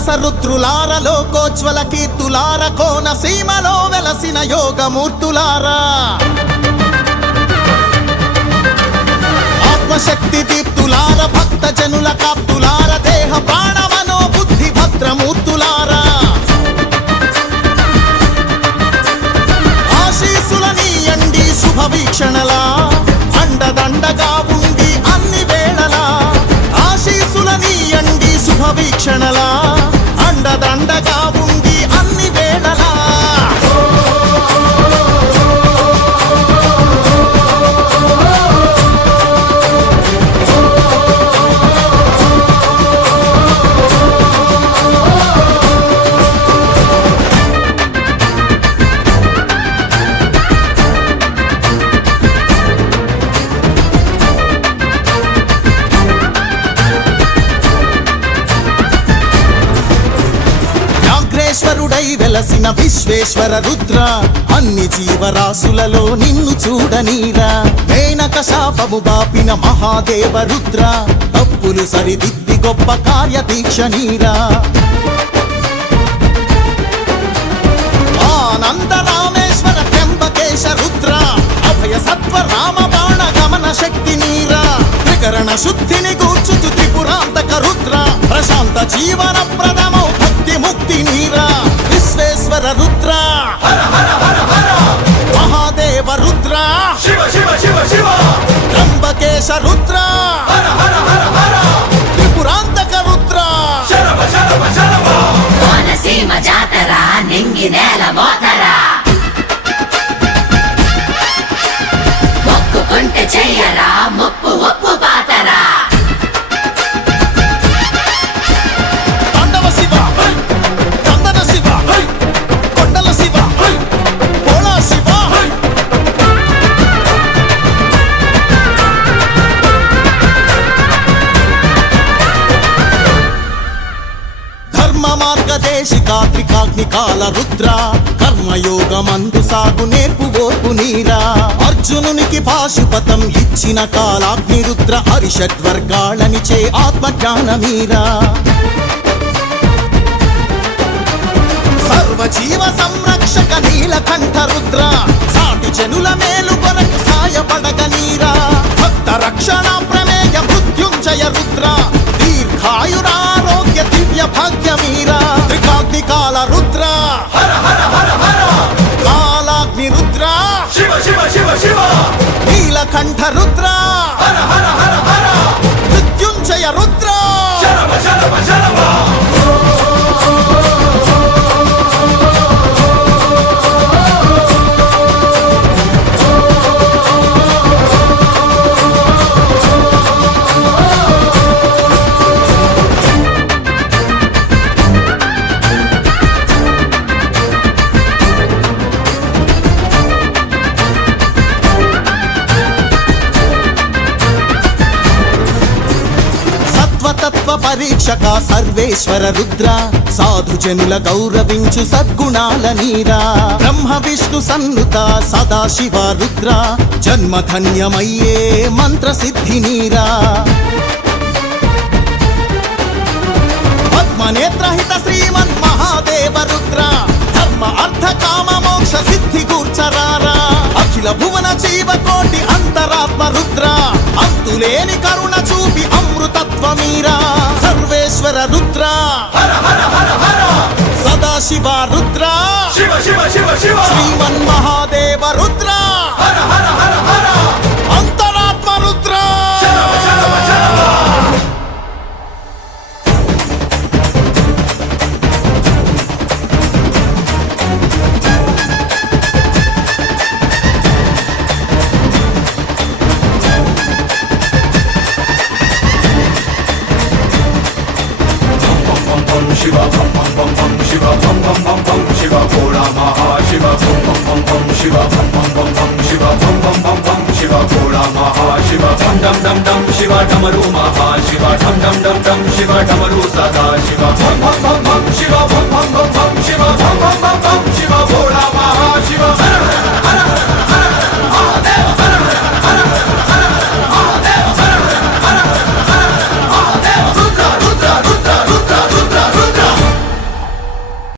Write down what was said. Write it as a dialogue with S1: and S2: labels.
S1: మానస రుద్రులార లోకోజ్వల కీర్తులార కోన సీమలో వెలసిన యోగమూర్తులారా. ఆత్మశక్తి దీప్తులార భక్త జనుల కాప్తులార దేహ ప్రాణమనో బుద్ధి భద్రమూర్తులారా. ఆశీసులనీయండి శుభ వీక్షణలా అండదండగా ఉండి అన్ని వేళలా. ఆశీసులనీయండి శుభ వీక్షణలా వ్యాఘ్రేశ్వరుడై వెలసిన విశ్వేశ్వర రుద్ర అన్ని జీవరాశులలో నిన్ను చూడనీరా. మేనక శాపము బాపిన మహాదేవ రుద్ర తప్పులు సరిదిద్ది గొప్ప కార్యదీక్ష నీరా. ఆనంద రామేశ్వర త్ర్యంబకేశ రుద్ర అభయ సత్వ రామ బాణ గమన శక్తి నీరా. త్రికరణ శుద్ధిని కూర్చుచు త్రిపురాంతక రుద్ర ప్రశాంత జీవన రుద్ర. మహాదేవ రుద్ర.
S2: శివ శివ శివ శివ.
S1: త్రంబకేశ రుద్ర. త్రిపురాంతక రుద్ర.
S3: కోనసీమ జాతర నింగి నేల మోతర.
S1: కాత్రికాగ్నికాల రుద్ర కర్మయోగమందు సాగు నేర్పు ఓర్పు నీరా. అర్జునునికి పాశుపతం ఇచ్చిన కాలాగ్ని రుద్ర హరిషడ్వర్గాళనిచే ఆత్మజ్ఞానమీరా. సర్వజీవ సంరక్షక నీలకంఠ రుద్ర సాటి జనుల మేలు కొరకు సాయపడక నీరా. భక్త రక్షణ ప్రమేయ మృత్యుంజయ రుద్ర దీర్ఘాయురారోగ్య దివ్య భాగ్యమీరా. రుద్ర పరీక్షక సర్వేశ్వర రుద్ర సాధుజనుల గౌరవించు సద్గుణాల నీరా. బ్రహ్మ విష్ణు సన్నుత సదాశివ రుద్ర జన్మధన్యమయ్యే మంత్ర సిద్ధి నీరా. పద్మనేత్రహిత శ్రీమన్ మహాదేవ రుద్ర ధర్మ అర్థ కామ మోక్ష సిద్ధి కూర్చరారా. అఖిల భువన జీవకోటి అంతరాత్మ రుద్ర అంతులేని కరుణ Rudra. Sadashiva Rudra.
S2: Shiva Shiva Shiva Shiva.
S1: Shriman Mahadeva Rudra.
S2: Shiva bhola maha shiva bum bum bum bum shiva bum bum bum bum shiva bum bum bum bum shiva bhola maha shiva dum dum dum dum shiva damaru maha shiva dum dum dum dum shiva damaru sada shiva bum bum bum bum shiva bum bum